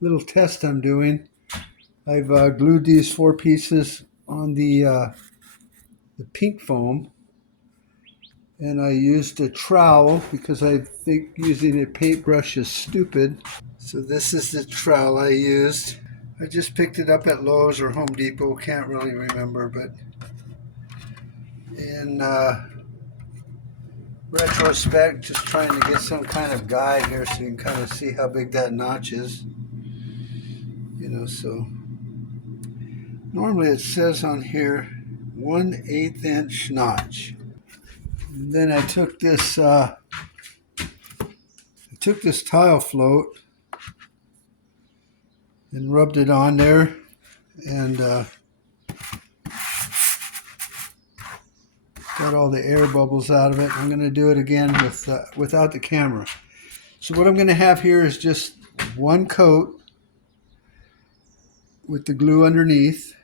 little test I'm doing. I've glued these 4 pieces on the pink foam, and I used a trowel because I think using a paintbrush is stupid. So this is the trowel I used. I just picked it up at Lowe's or Home Depot, can't really remember, but in retrospect, just trying to get some kind of guide here so you can kind of see how big that notch is. So normally it says on here 1/8 inch notch. And then I took this tile float and rubbed it on there, and got all the air bubbles out of it. I'm going to do it again without the camera. So what I'm going to have here is just one coat with the glue underneath,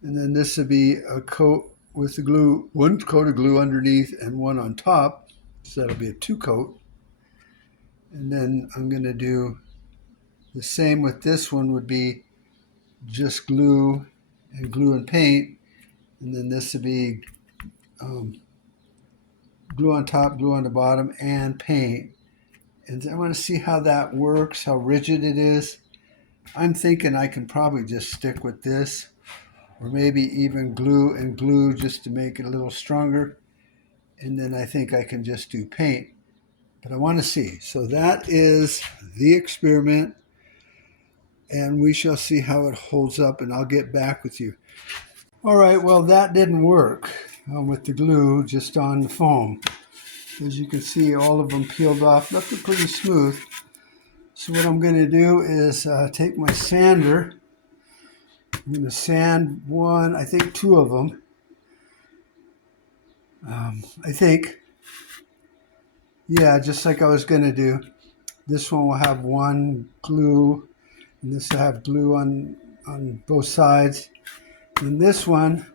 and then this would be a coat with the glue, one coat of glue underneath and one on top, so that'll be a 2-coat. And then I'm going to do the same with this one, would be just glue and paint, and then this would be glue on top, glue on the bottom, and paint. And I want to see how that works, how rigid it is. I'm thinking I can probably just stick with this, or maybe even glue and glue just to make it a little stronger. And then I think I can just do paint. But I want to see. So that is the experiment, and we shall see how it holds up, and I'll get back with you. All right, well, that didn't work with the glue just on the foam. As you can see, all of them peeled off, left it pretty smooth. So what I'm going to do is take my sander. I'm going to sand one, I think 2 of them. I think, yeah, just like I was going to do. This one will have one glue, and this will have glue on both sides. And this one,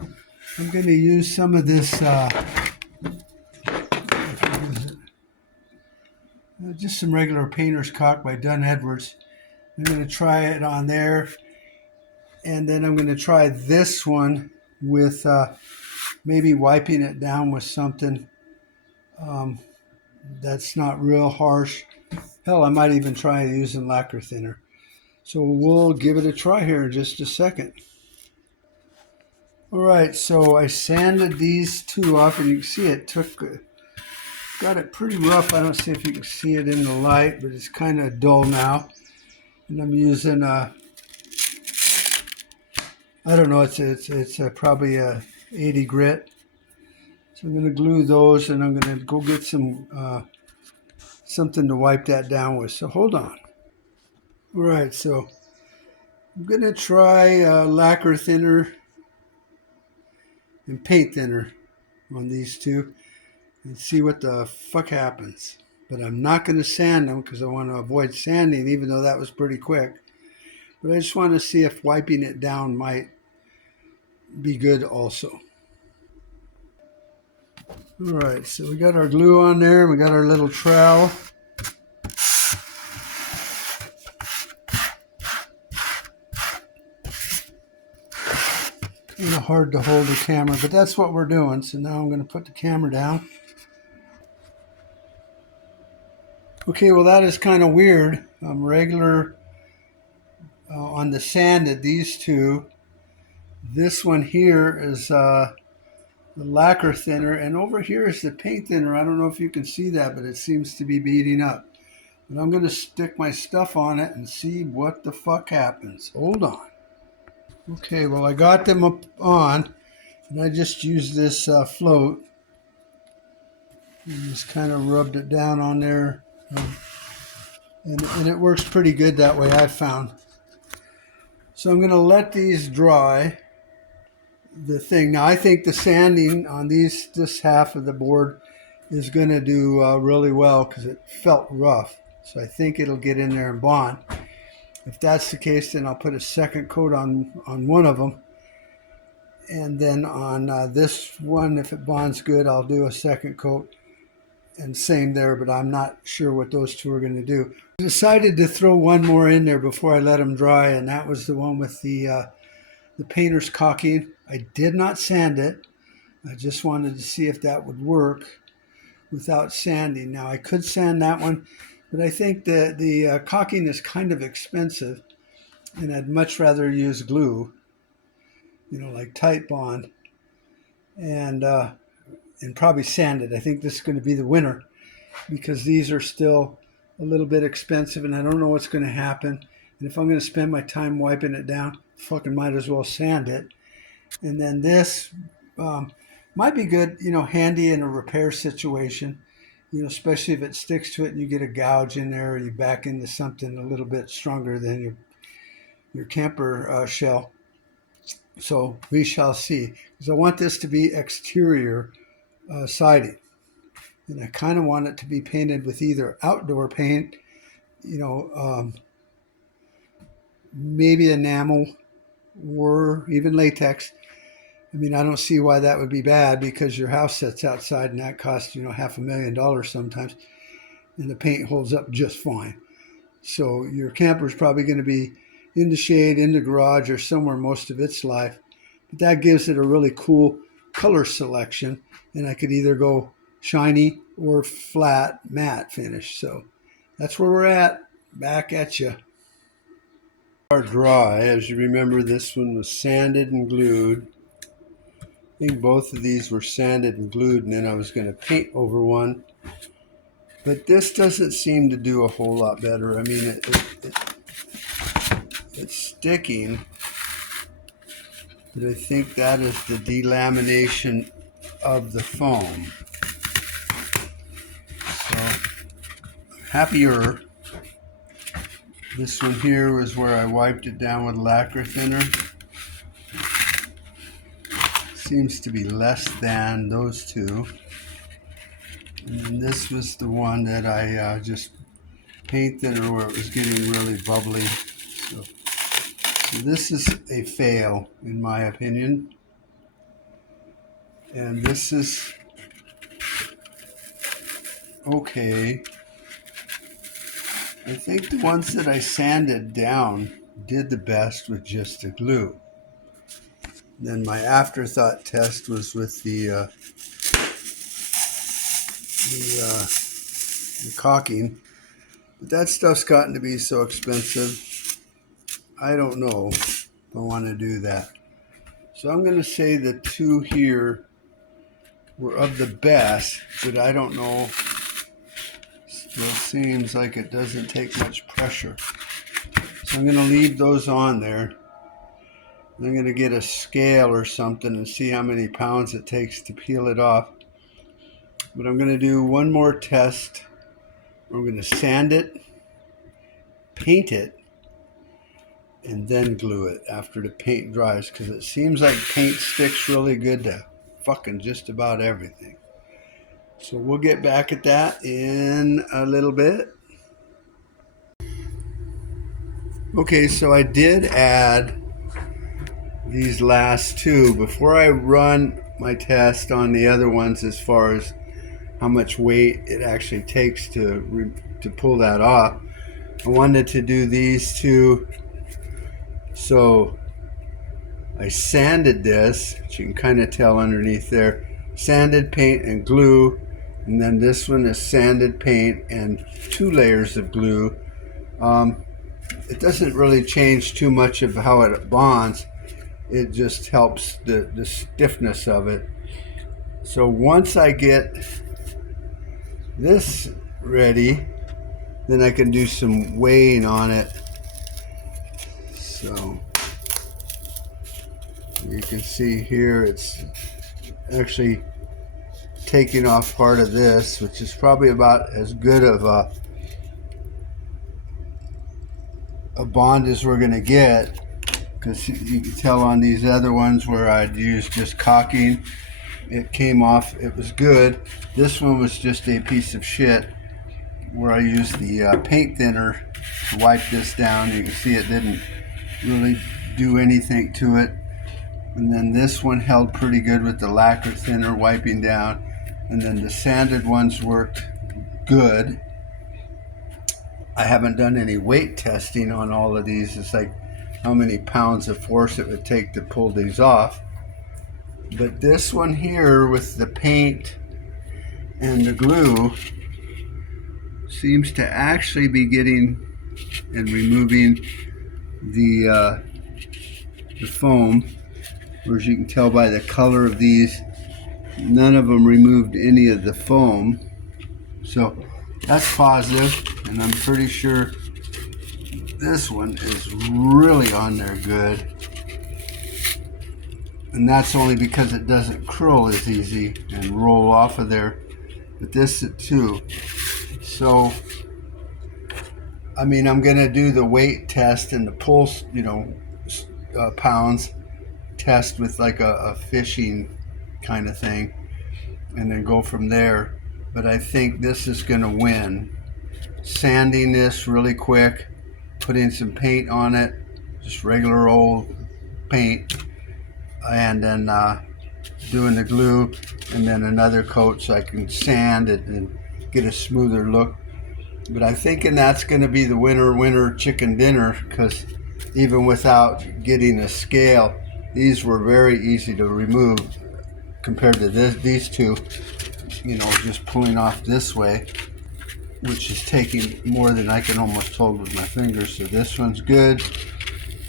I'm going to use some of this, just some regular painter's caulk by Dunn Edwards. I'm going to try it on there, and then I'm going to try this one with maybe wiping it down with something that's not real harsh. Hell, I might even try using lacquer thinner. So we'll give it a try here in just a second. All right, so I sanded these 2 up, and you can see it got it pretty rough. I don't see if you can see it in the light, but it's kind of dull now. And I'm using I don't know, it's probably a 80 grit. So I'm going to glue those, and I'm going to go get some something to wipe that down with. So hold on. All right, so I'm going to try lacquer thinner and paint thinner on these 2 and see what the fuck happens. But I'm not going to sand them because I want to avoid sanding, even though that was pretty quick. But I just want to see if wiping it down might be good also. All right, so we got our glue on there. We got our little trowel. Kind of hard to hold the camera, but that's what we're doing. So now I'm going to put the camera down. Okay, well, that is kind of weird. Regular on the sanded, these 2. This one here is the lacquer thinner, and over here is the paint thinner. I don't know if you can see that, but it seems to be beading up. But I'm going to stick my stuff on it and see what the fuck happens. Hold on. Okay, well, I got them up on, and I just used this float and just kind of rubbed it down on there. And it works pretty good that way, I've found. So I'm going to let these dry. The thing now, I think the sanding on this half of the board is going to do really well because it felt rough. So I think it'll get in there and bond. If that's the case, then I'll put a 2nd coat on one of them. And then on this one, if it bonds good, I'll do a 2nd coat. and same there, but I'm not sure what those two are going to do. I decided to throw one more in there before I let them dry, and that was the one with the painter's caulking. I did not sand it. I just wanted to see if that would work without sanding. Now I could sand that one, but I think that the caulking is kind of expensive, and I'd much rather use glue, like Tight Bond, and probably sand it. I think this is going to be the winner because these are still a little bit expensive, and I don't know what's going to happen. And if I'm going to spend my time wiping it down, fucking might as well sand it. And then this might be good, handy in a repair situation, especially if it sticks to it and you get a gouge in there or you back into something a little bit stronger than your camper shell. So we shall see. Because I want this to be exterior siding. And I kind of want it to be painted with either outdoor paint, maybe enamel or even latex. I mean, I don't see why that would be bad because your house sits outside and that costs, $500,000 sometimes. And the paint holds up just fine. So your camper is probably going to be in the shade, in the garage, or somewhere most of its life. But that gives it a really cool color selection. And I could either go shiny or flat matte finish. So that's where we're at. Back at you. Are dry. As you remember, this one was sanded and glued. I think both of these were sanded and glued, and then I was going to paint over one. But this doesn't seem to do a whole lot better. I mean, it's sticking, but I think that is the delamination of the foam. So, happier. This one here was where I wiped it down with lacquer thinner. Seems to be less than those two. And then this was the one that I just paint thinner where it was getting really bubbly. So this is a fail in my opinion. And this is okay. I think the ones that I sanded down did the best with just the glue. Then my afterthought test was with the caulking, but that stuff's gotten to be so expensive. I don't know if I want to do that. So I'm going to say the two here were of the best, but I don't know. Well, it seems like it doesn't take much pressure. So I'm going to leave those on there. I'm going to get a scale or something and see how many pounds it takes to peel it off. But I'm going to do one more test. I'm going to sand it, paint it, and then glue it after the paint dries, because it seems like paint sticks really good to fucking just about everything. So we'll get back at that in a little bit. Okay, so I did add these last two before I run my test on the other ones as far as how much weight it actually takes to pull that off. I wanted to do these two, so I sanded this, which you can kind of tell underneath there, sanded, paint, and glue, and then this one is sanded, paint, and 2 layers of glue. It doesn't really change too much of how it bonds. It just helps the stiffness of it. So once I get this ready, then I can do some weighing on it. So you can see here it's actually taking off part of this, which is probably about as good of a bond as we're going to get, because you can tell on these other ones where I'd used just caulking, it came off, it was good. This one was just a piece of shit where I used the paint thinner to wipe this down. You can see it didn't really do anything to it. And then this one held pretty good with the lacquer thinner wiping down. And then the sanded ones worked good. I haven't done any weight testing on all of these. It's like how many pounds of force it would take to pull these off. But this one here with the paint and the glue seems to actually be getting and removing the foam. Whereas you can tell by the color of these, none of them removed any of the foam. So that's positive, and I'm pretty sure this one is really on there good. And that's only because it doesn't curl as easy and roll off of there. But this too. So, I mean, I'm going to do the weight test and the pulse, pounds test with like a fishing kind of thing, and then go from there. But I think this is going to win. Sanding this really quick, putting some paint on it, just regular old paint, and then doing the glue, and then another coat so I can sand it and get a smoother look. But I'm thinking that's going to be the winner chicken dinner, because even without getting a scale, these were very easy to remove compared to these two. Just pulling off this way, which is taking more than I can almost hold with my fingers. So this one's good.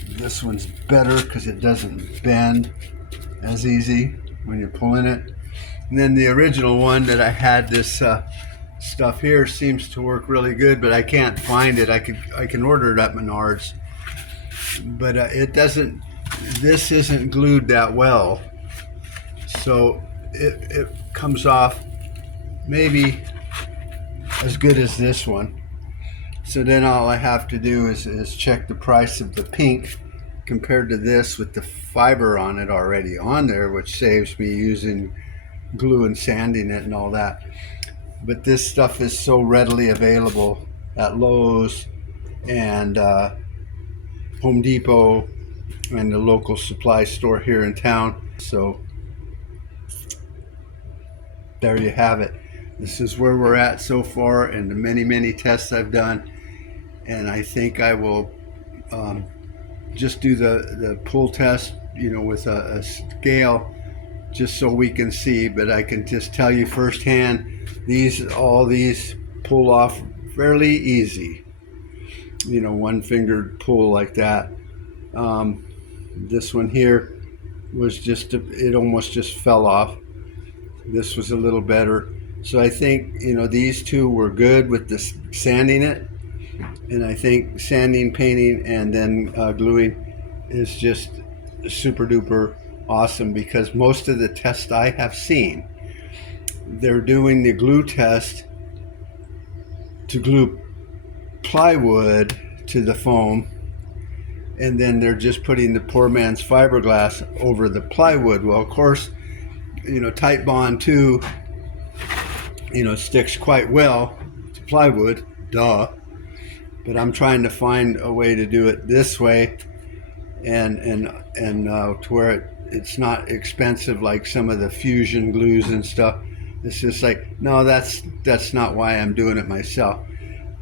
This one's better because it doesn't bend as easy when you're pulling it. And then the original one that I had, this stuff here, seems to work really good, but I can't find it. I can order it at Menards, but it doesn't. This isn't glued that well, so it comes off maybe as good as this one. So then all I have to do is check the price of the pink compared to this with the fiber on it already on there, which saves me using glue and sanding it and all that. But this stuff is so readily available at Lowe's and Home Depot and the local supply store here in town. So there you have it. This is where we're at so far in the many tests I've done, and I think I will just do the pull test, with a scale, just so we can see. But I can just tell you firsthand, all these pull off fairly easy. One fingered pull like that. This one here was it almost just fell off. This was a little better. So I think, these two were good with the sanding it. And I think sanding, painting, and then gluing is just super duper awesome, because most of the tests I have seen, they're doing the glue test to glue plywood to the foam, and then they're just putting the poor man's fiberglass over the plywood. Well, of course, Tight Bond 2, sticks quite well to plywood, duh. But I'm trying to find a way to do it this way, and to where it's not expensive like some of the fusion glues and stuff. It's just like, no, that's not why I'm doing it myself.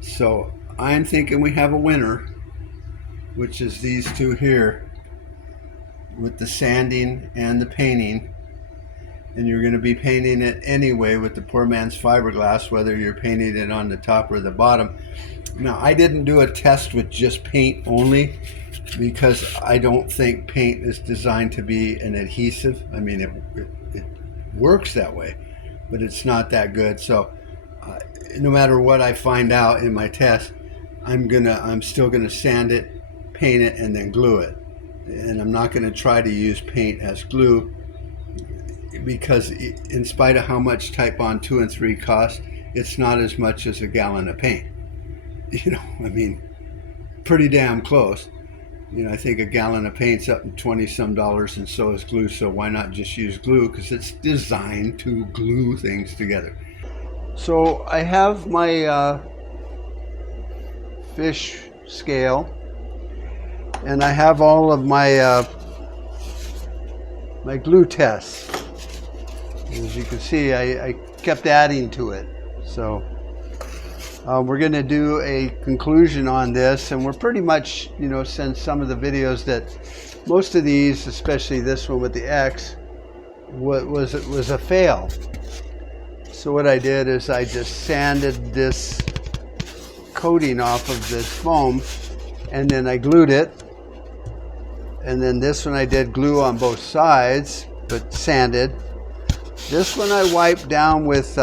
So I'm thinking we have a winner, which is these two here with the sanding and the painting. And you're going to be painting it anyway with the poor man's fiberglass, whether you're painting it on the top or the bottom. Now, I didn't do a test with just paint only, because I don't think paint is designed to be an adhesive. I mean, it works that way, but it's not that good. So no matter what I find out in my test, I'm still gonna sand it, paint it, and then glue it. And I'm not gonna try to use paint as glue, because in spite of how much Type Bond 2 and 3 cost, it's not as much as a gallon of paint. I mean, pretty damn close. I think a gallon of paint's up to $20 some, and so is glue. So why not just use glue? Because it's designed to glue things together. So I have my fish scale, and I have all of my my glue tests. As you can see, I kept adding to it. So We're going to do a conclusion on this, and we're pretty much, since some of the videos that most of these, especially this one with the X, was a fail. So what I did is I just sanded this coating off of this foam, and then I glued it. And then this one I did glue on both sides, but sanded. This one I wiped down with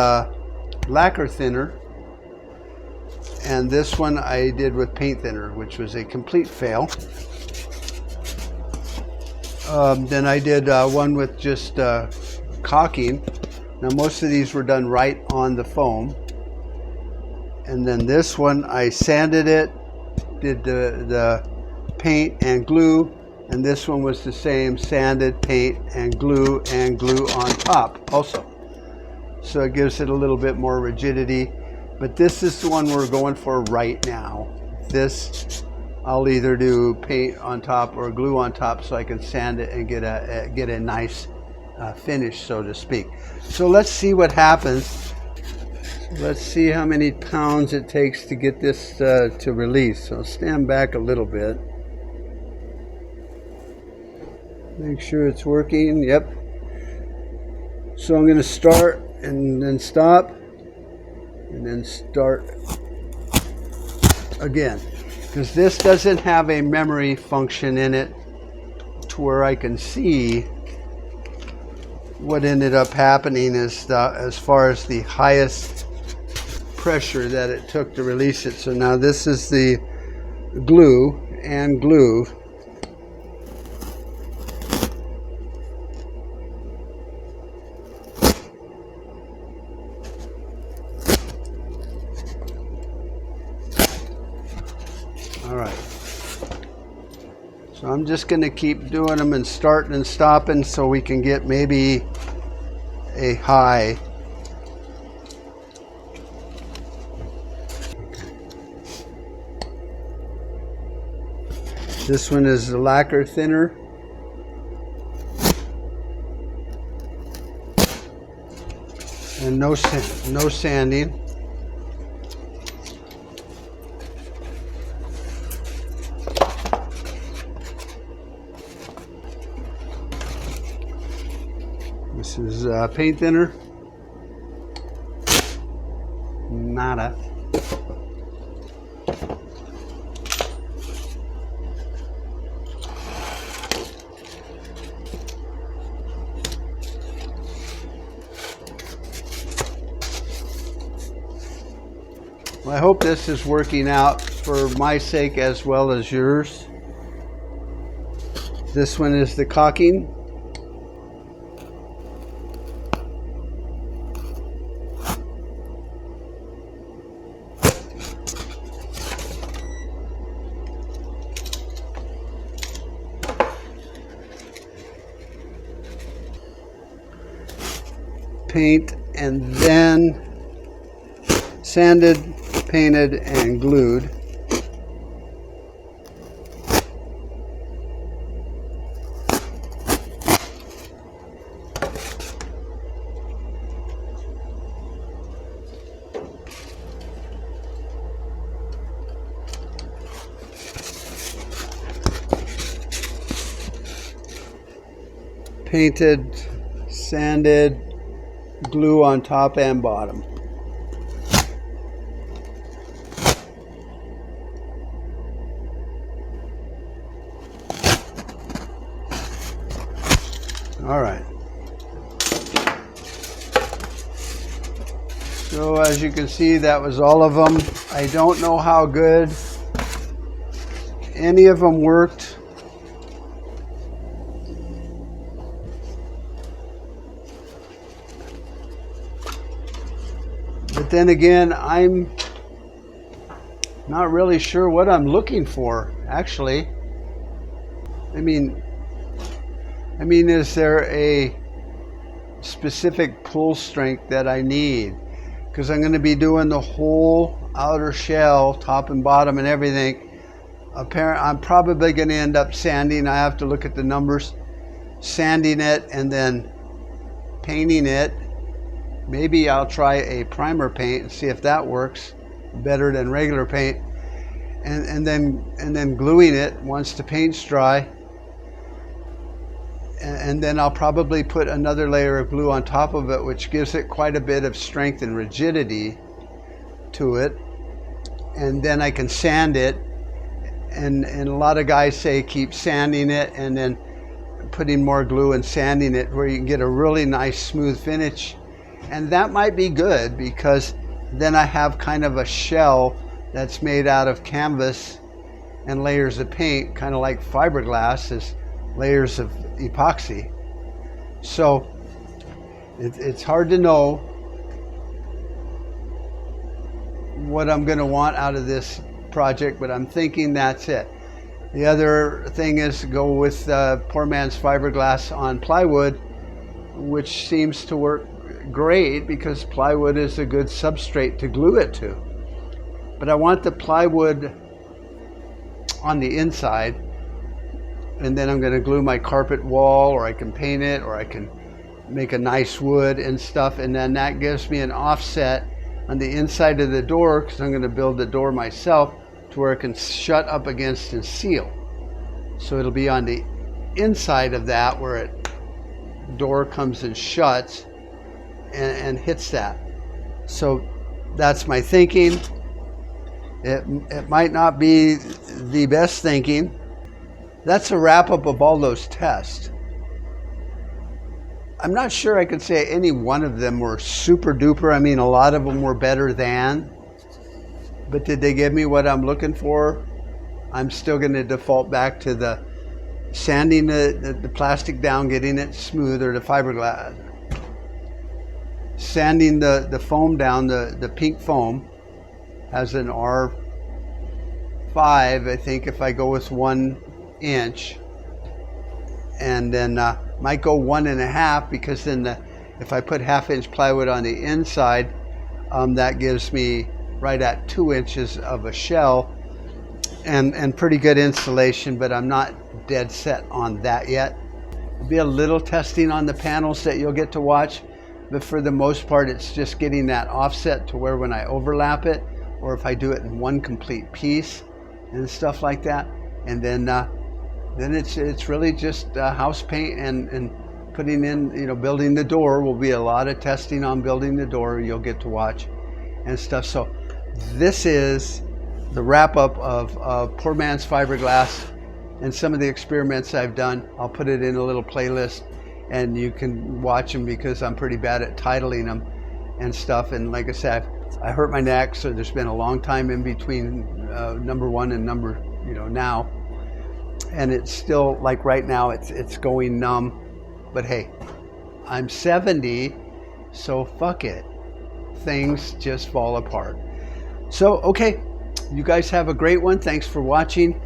lacquer thinner. And this one I did with paint thinner, which was a complete fail. Then I did one with just caulking. Now most of these were done right on the foam. And then this one I sanded it, did the paint and glue. And this one was the same, sanded, paint, and glue on top also. So it gives it a little bit more rigidity. But this is the one we're going for right now. This, I'll either do paint on top or glue on top so I can sand it and get a nice finish, so to speak. So let's see what happens. Let's see how many pounds it takes to get this to release. So stand back a little bit. Make sure it's working. Yep. So I'm going to start and then stop. And then start again, because this doesn't have a memory function in it to where I can see what ended up happening as far as the highest pressure that it took to release it. So now this is the glue and glue. All right, so I'm just going to keep doing them and starting and stopping so we can get maybe a high. This one is the lacquer thinner. And no sanding. This is paint thinner. Nada. Well, I hope this is working out for my sake as well as yours. This one is the caulking. Paint and then sanded, painted, and glued. Painted, sanded, glue on top and bottom. All right. So as you can see, that was all of them. I don't know how good any of them worked. But then again, I'm not really sure what I'm looking for, actually. I mean, is there a specific pull strength that I need? Because I'm going to be doing the whole outer shell, top and bottom and everything. I'm probably going to end up sanding. I have to look at the numbers. Sanding it and then painting it. Maybe I'll try a primer paint and see if that works. better than regular paint. And then gluing it once the paint's dry. And then I'll probably put another layer of glue on top of it, which gives it quite a bit of strength and rigidity to it. And then I can sand it. And a lot of guys say keep sanding it and then putting more glue and sanding it, where you can get a really nice smooth finish. And that might be good, because then I have kind of a shell that's made out of canvas and layers of paint, kind of like fiberglass is layers of epoxy. So it's hard to know what I'm going to want out of this project, but I'm thinking that's it. The other thing is to go with poor man's fiberglass on plywood, which seems to work great because plywood is a good substrate to glue it to. But I want the plywood on the inside, and then I'm going to glue my carpet wall, or I can paint it, or I can make a nice wood and stuff, and then that gives me an offset on the inside of the door, because I'm going to build the door myself to where it can shut up against and seal. So it'll be on the inside of that where it door comes and shuts and hits that. So that's my thinking. It might not be the best thinking. That's a wrap up of all those tests. I'm not sure I could say any one of them were super duper. I mean, a lot of them were better than, but did they give me what I'm looking for? I'm still going to default back to the sanding the plastic down, getting it smooth, or the fiberglass. Sanding the foam down, the pink foam has an R5, I think, if I go with 1 inch. And then might go 1.5, because then if I put 1/2 inch plywood on the inside, that gives me right at 2 inches of a shell and pretty good insulation, but I'm not dead set on that yet. There'll be a little testing on the panels that you'll get to watch, but for the most part it's just getting that offset to where when I overlap it, or if I do it in one complete piece and stuff like that, and then it's really just house paint and putting in, you know, building the door. Will be a lot of testing on building the door you'll get to watch and stuff. So this is the wrap up of Poor Man's Fiberglass and some of the experiments I've done. I'll put it in a little playlist and you can watch them, because I'm pretty bad at titling them and stuff. And like I said, I hurt my neck, so there's been a long time in between number one and number, now. And it's still, like right now, it's going numb. But hey, I'm 70, so fuck it. Things just fall apart. So, okay, you guys have a great one. Thanks for watching.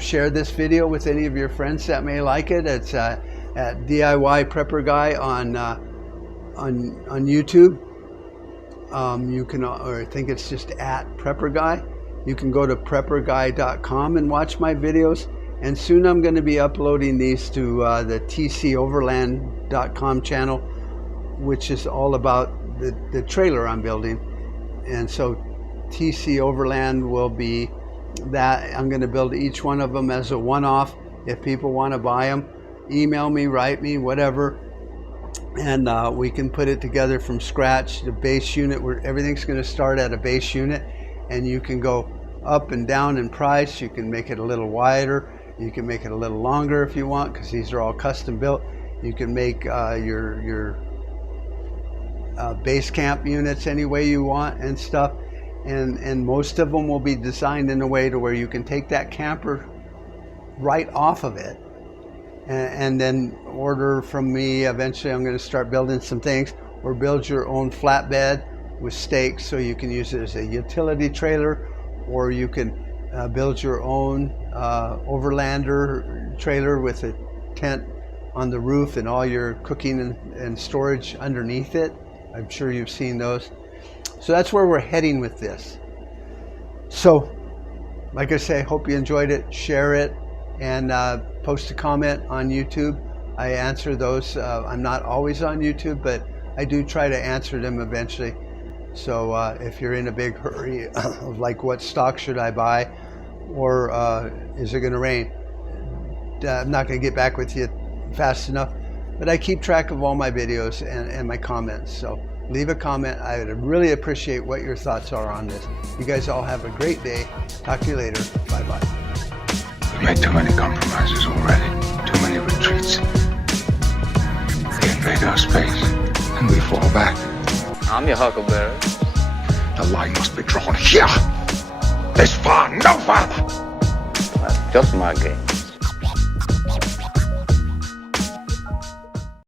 Share this video with any of your friends that may like it. It's at DIY Prepper Guy on YouTube. You can, or I think it's just at Prepper Guy. You can go to prepperguy.com and watch my videos. And soon I'm going to be uploading these to the tcoverland.com channel, which is all about the trailer I'm building. And so TC Overland will be that. I'm going to build each one of them as a one-off. If people want to buy them, email me, write me, whatever, and we can put it together from scratch. The base unit, where everything's going to start at a base unit, and you can go up and down in price. You can make it a little wider. You can make it a little longer if you want, because these are all custom built. You can make your base camp units any way you want and stuff. And most of them will be designed in a way to where you can take that camper right off of it and then order from me. Eventually I'm going to start building some things, or build your own flatbed with stakes, so you can use it as a utility trailer, or you can build your own overlander trailer with a tent on the roof and all your cooking and storage underneath it. I'm sure you've seen those. So that's where we're heading with this. So, like I say, hope you enjoyed it. Share it, and post a comment on YouTube. I answer those. I'm not always on YouTube, but I do try to answer them eventually. So if you're in a big hurry of like what stock should I buy, or is it going to rain, I'm not going to get back with you fast enough, but I keep track of all my videos and my comments. So leave a comment. I would really appreciate what your thoughts are on this. You guys all have a great day. Talk to you later. Bye-bye. We made too many compromises already. Too many retreats. They invade our space, and we fall back. I'm your huckleberry. The line must be drawn here. This far, no farther. That's just my game.